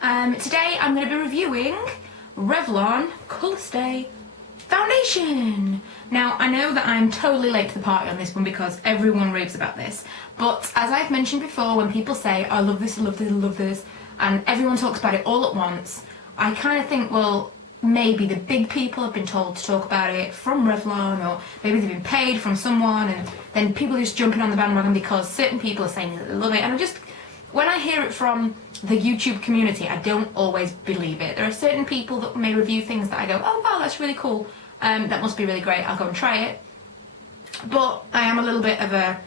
Today I'm going to be reviewing Revlon Colorstay foundation. Now, I know that I'm totally late to the party on this one because everyone raves about this, but as I've mentioned before, when people say, I love this, I love this, I love this, and everyone talks about it all at once, I kind of think, well, maybe the big people have been told to talk about it from Revlon, or maybe they've been paid from someone, and then people are just jumping on the bandwagon because certain people are saying that they love it, and when I hear it from the YouTube community, I don't always believe it. There are certain people that may review things that I go, oh wow, that's really cool, that must be really great, I'll go and try it. But I am a little bit of a,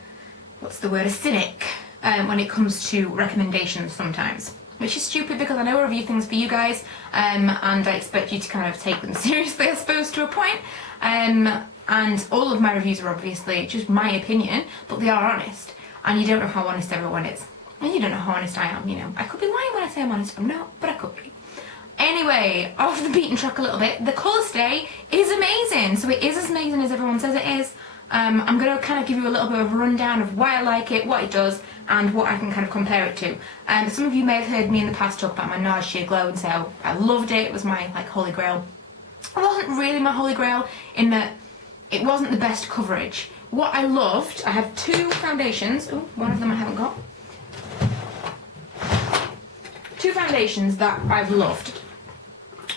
a cynic when it comes to recommendations sometimes. Which is stupid because I know I review things for you guys, and I expect you to kind of take them seriously, I suppose, to a point. And all of my reviews are obviously just my opinion, but they are honest. And you don't know how honest everyone is. And you don't know how honest I am, you know. I could be lying when I say I'm honest, I'm not, but I could be. Anyway, off the beaten track a little bit, the Colorstay is amazing. So it is as amazing as everyone says it is. I'm going to kind of give you a little bit of a rundown of why I like it, what it does, and what I can kind of compare it to. Some of you may have heard me in the past talk about my NARS Sheer Glow and say I loved it, it was my holy grail. It wasn't really my holy grail in that it wasn't the best coverage. What I loved, I have two foundations, one of them I haven't got. Two foundations that I've loved.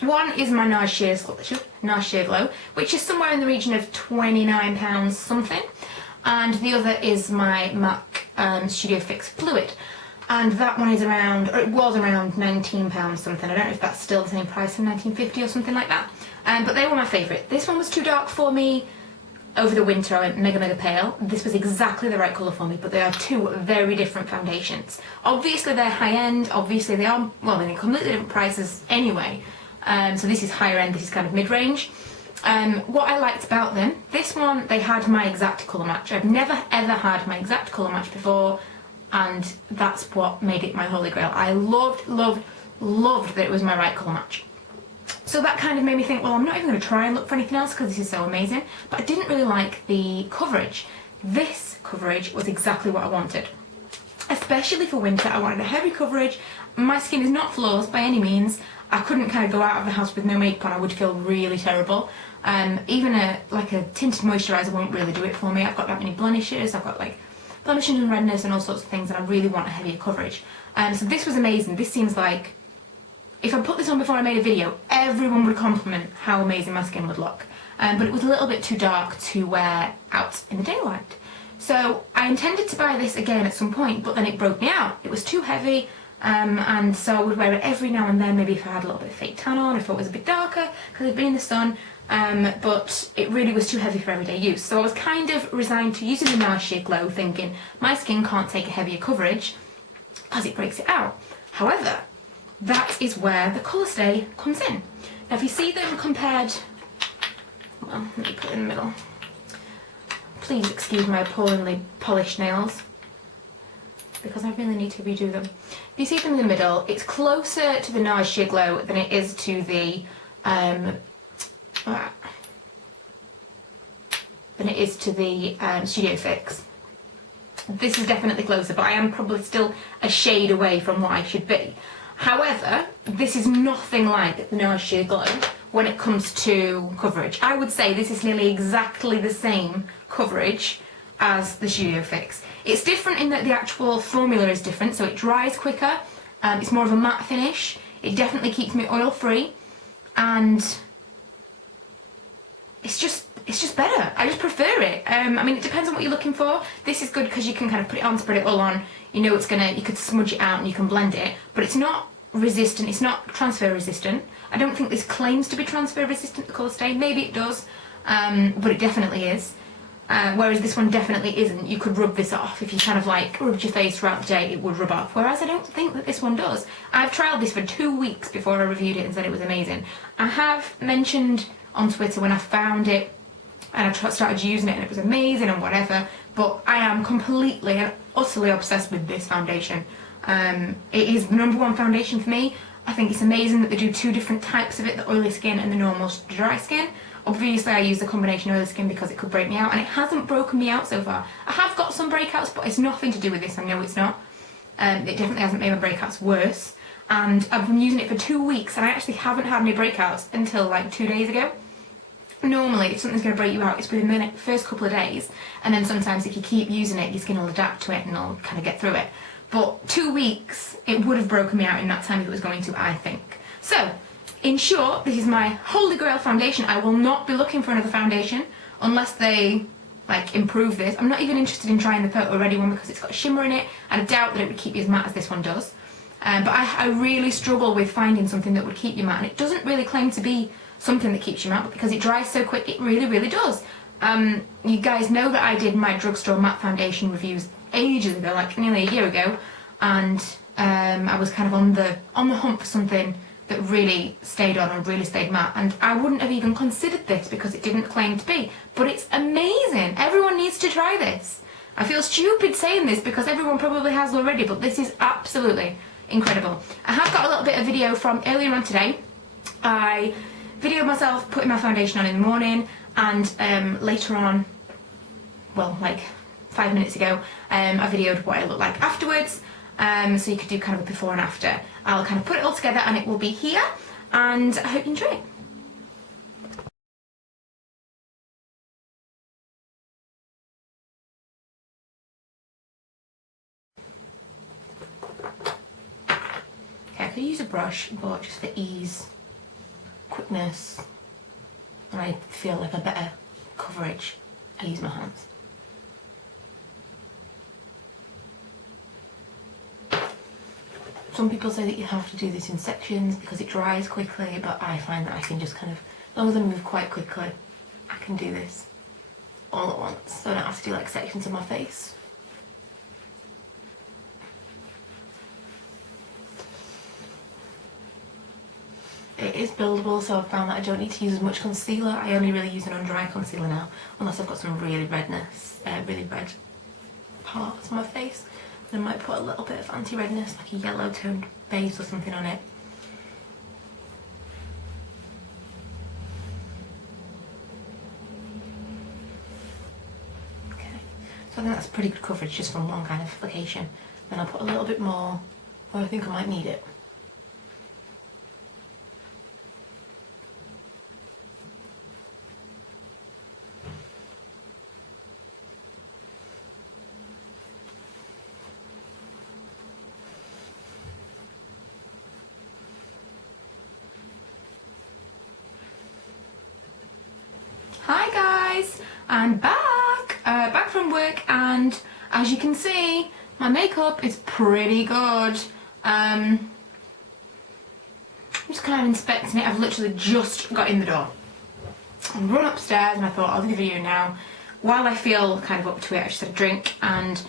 One is my NARS Sheer Glow, which is somewhere in the region of £29 something, and the other is my MAC Studio Fix Fluid, and that one is around, or it was around £19 something. I don't know if that's still the same price in £19.50 or something like that, but they were my favourite. This one was too dark for me. Over the winter I went mega pale. This was exactly the right colour for me, but they are two very different foundations. Obviously they're high-end, obviously they are, well, they're in completely different prices anyway. So this is higher end, this is kind of mid-range. What I liked about them, this one, they had my exact colour match. I've never ever had my exact colour match before, and that's what made it my holy grail. I loved that it was my right colour match. So that kind of made me think, well, I'm not even going to try and look for anything else because this is so amazing. But I didn't really like the coverage. This coverage was exactly what I wanted. Especially for winter, I wanted a heavy coverage. My skin is not flawless by any means. I couldn't kind of go out of the house with no makeup on, I would feel really terrible. Even a tinted moisturiser won't really do it for me. I've got that many blemishes, I've got blemishes and redness and all sorts of things, and I really want a heavier coverage. So this was amazing. This seems like, if I put this on before I made a video, everyone would compliment how amazing my skin would look. But it was a little bit too dark to wear out in the daylight. So I intended to buy this again at some point, but then it broke me out. It was too heavy, and so I would wear it every now and then, maybe if I had a little bit of fake tan on, if it was a bit darker, because I'd been in the sun, but it really was too heavy for everyday use. So I was kind of resigned to using the NARS Sheer Glow, thinking my skin can't take a heavier coverage because it breaks it out. However, that is where the Colorstay comes in. Now if you see them compared, well, let me put it in the middle. Please excuse my appallingly polished nails, because I really need to redo them. If you see them in the middle, it's closer to the NARS Sheer Glow than it is to the Studio Fix. This is definitely closer, but I am probably still a shade away from what I should be. However, this is nothing like the NARS Sheer Glow when it comes to coverage. I would say this is nearly exactly the same coverage as the Studio Fix. It's different in that the actual formula is different, so it dries quicker, it's more of a matte finish, it definitely keeps me oil free, and it's just better. I just prefer it. I mean, it depends on what you're looking for. This is good because you can kind of put it on, spread it all on, you know you could smudge it out and you can blend it, but it's not resistant, it's not transfer resistant. I don't think this claims to be transfer resistant, the Colorstay. Maybe it does, but it definitely is. Whereas this one definitely isn't. You could rub this off. If you kind of rubbed your face throughout the day, it would rub off. Whereas I don't think that this one does. I've trialled this for 2 weeks before I reviewed it and said it was amazing. I have mentioned on Twitter when I found it and I started using it and it was amazing and whatever, but I am completely and utterly obsessed with this foundation. It is the #1 foundation for me. I think it's amazing that they do two different types of it, the oily skin and the normal dry skin. Obviously I use the combination oily skin because it could break me out, and it hasn't broken me out so far. I have got some breakouts, but it's nothing to do with this, I know it's not. It definitely hasn't made my breakouts worse. and I've been using it for 2 weeks and I actually haven't had any breakouts until like 2 days ago. Normally, if something's going to break you out, it's within the first couple of days, and then sometimes if you keep using it, your skin will adapt to it and it'll kind of get through it. But 2 weeks, it would have broken me out in that time if it was going to, I think. So, in short, this is my holy grail foundation. I will not be looking for another foundation unless they like improve this. I'm not even interested in trying the Photo Ready one because it's got shimmer in it, and I doubt that it would keep you as matte as this one does. But I really struggle with finding something that would keep you matte, and it doesn't really claim to be something that keeps you matte, but because it dries so quick, it really, really does. You guys know that I did my drugstore matte foundation reviews ages ago, like nearly a year ago, and I was kind of on the hunt for something that really stayed on and really stayed matte, and I wouldn't have even considered this because it didn't claim to be, but it's amazing. Everyone needs to try this. I feel stupid saying this because everyone probably has already, but this is absolutely incredible. I have got a little bit of video from earlier on today. I videoed myself putting my foundation on in the morning, and later on, well, like 5 minutes ago, I videoed what it looked like afterwards, so you could do kind of a before and after. I'll kind of put it all together and it will be here, and I hope you enjoy it. Okay, I could use a brush, but just for ease, quickness, and I feel like a better coverage, I use my hands. Some people say that you have to do this in sections because it dries quickly, but I find that I can just kind of, as long as I move quite quickly, I can do this all at once, so I don't have to do like sections of my face. It is buildable, so I've found that I don't need to use as much concealer. I only really use an under-eye concealer now, unless I've got some really redness, really red parts on my face. Then I might put a little bit of anti-redness, like a yellow toned base or something on it. Okay, so I think that's pretty good coverage just from one kind of application. Then I'll put a little bit more where I think I might need it. Hi guys, I'm back from work, and as you can see, my makeup is pretty good. I'm just kind of inspecting it. I've literally just got in the door. I run upstairs and I thought I'll do the video now. While I feel kind of up to it, I just had a drink and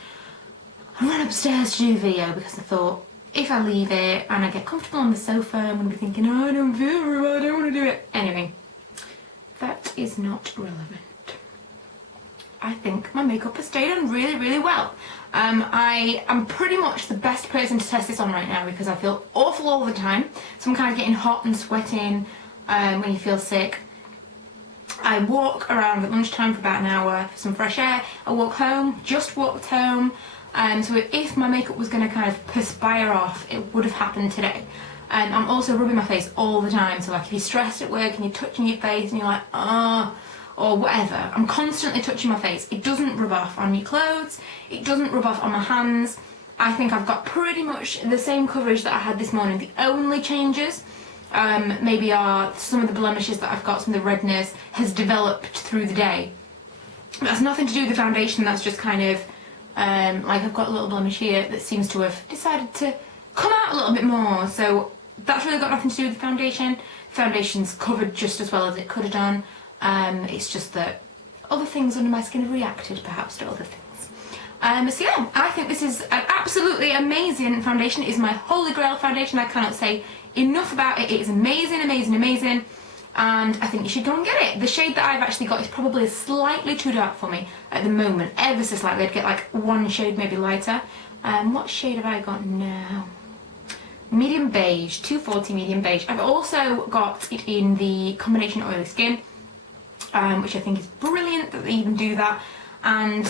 I ran upstairs to do the video because I thought if I leave it and I get comfortable on the sofa, I'm going to be thinking, oh, I don't feel very well, I don't want to do it. Anyway. That is not relevant. I think my makeup has stayed on really, really well. I am pretty much the best person to test this on right now because I feel awful all the time. So I'm kind of getting hot and sweating when you feel sick. I walk around at lunchtime for about an hour for some fresh air. I walk home, just walked home. So if my makeup was going to kind of perspire off, it would have happened today. I'm also rubbing my face all the time, so like if you're stressed at work and you're touching your face and you're like, or whatever, I'm constantly touching my face. It doesn't rub off on your clothes, it doesn't rub off on my hands. I think I've got pretty much the same coverage that I had this morning. The only changes maybe are some of the blemishes that I've got, some of the redness has developed through the day. That's nothing to do with the foundation, that's just kind of, like I've got a little blemish here that seems to have decided to come out a little bit more, so that's really got nothing to do with the foundation. Foundation's covered just as well as it could have done. It's just that other things under my skin have reacted perhaps to other things. So yeah, I think this is an absolutely amazing foundation. It is my holy grail foundation. I cannot say enough about it. It is amazing, amazing, amazing. And I think you should go and get it. The shade that I've actually got is probably slightly too dark for me at the moment. Ever so slightly. I'd get like one shade maybe lighter. What shade have I got now? Medium beige, 240 medium beige. I've also got it in the combination oily skin, which I think is brilliant that they even do that. And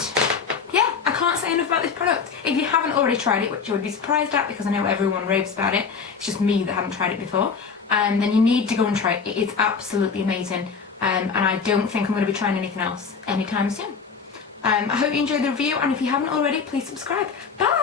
yeah, I can't say enough about this product. If you haven't already tried it, which you would be surprised at because I know everyone raves about it, it's just me that haven't tried it before, then you need to go and try it. It is absolutely amazing, and I don't think I'm going to be trying anything else anytime soon. I hope you enjoyed the review, and if you haven't already, please subscribe. Bye!